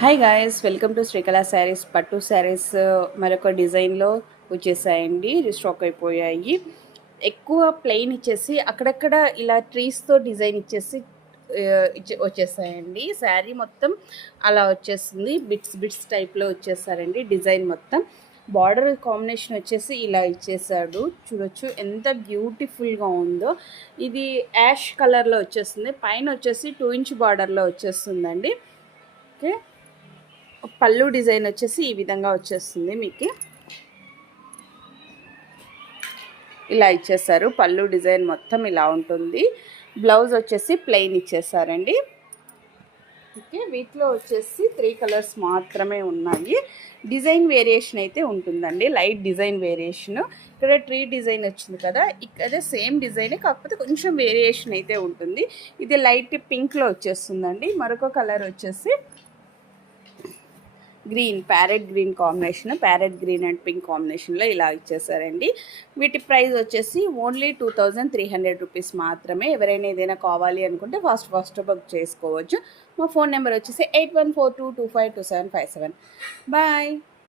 Hi guys, welcome to Srikala saris. పట్టు శారీస్ మరొక డిజైన్లో వచ్చేసాయండి. స్టాక్ అయిపోయాయి. ఎక్కువ ప్లెయిన్ ఇచ్చేసి అక్కడక్కడ ఇలా ట్రీస్తో డిజైన్ ఇచ్చేసి వచ్చేసాయండి. శారీ మొత్తం అలా వచ్చేస్తుంది. బిట్స్ బిట్స్ టైప్లో వచ్చేసారండి. డిజైన్ మొత్తం బార్డర్ కాంబినేషన్ వచ్చేసి ఇలా ఇచ్చేసాడు. చూడొచ్చు ఎంత బ్యూటిఫుల్గా ఉందో. ఇది యాష్ కలర్లో వచ్చేస్తుంది. పైన వచ్చేసి 2 ఇంచ్ బార్డర్లో వచ్చేస్తుందండి. ఓకే, పళ్ళు డిజైన్ వచ్చేసి ఈ విధంగా వచ్చేస్తుంది. మీకు ఇలా ఇచ్చేసారు. పళ్ళు డిజైన్ మొత్తం ఇలా ఉంటుంది. బ్లౌజ్ వచ్చేసి ప్లెయిన్ ఇచ్చేసారండి. ఓకే, వీటిలో వచ్చేసి 3 కలర్స్ మాత్రమే ఉన్నాయి. డిజైన్ వేరియేషన్ అయితే ఉంటుందండి. Light design variation. ఇక్కడ ట్రీ డిజైన్ వచ్చింది కదా, ఇక్కడ సేమ్ డిజైనే, కాకపోతే కొంచెం వేరియేషన్ అయితే ఉంటుంది. ఇది లైట్ పింక్లో వచ్చేస్తుందండి. మరొక కలర్ వచ్చేసి green, parrot green combination, parrot green and pink కాంబినేషన్లో ఇలా ఇచ్చేసారండి. వీటి ప్రైస్ వచ్చేసి ఓన్లీ 2300 రూపీస్ మాత్రమే. ఎవరైనా ఏదైనా కావాలి అనుకుంటే ఫాస్ట్ బుక్ చేసుకోవచ్చు. మా ఫోన్ నెంబర్ వచ్చేసి 8142252757. బాయ్.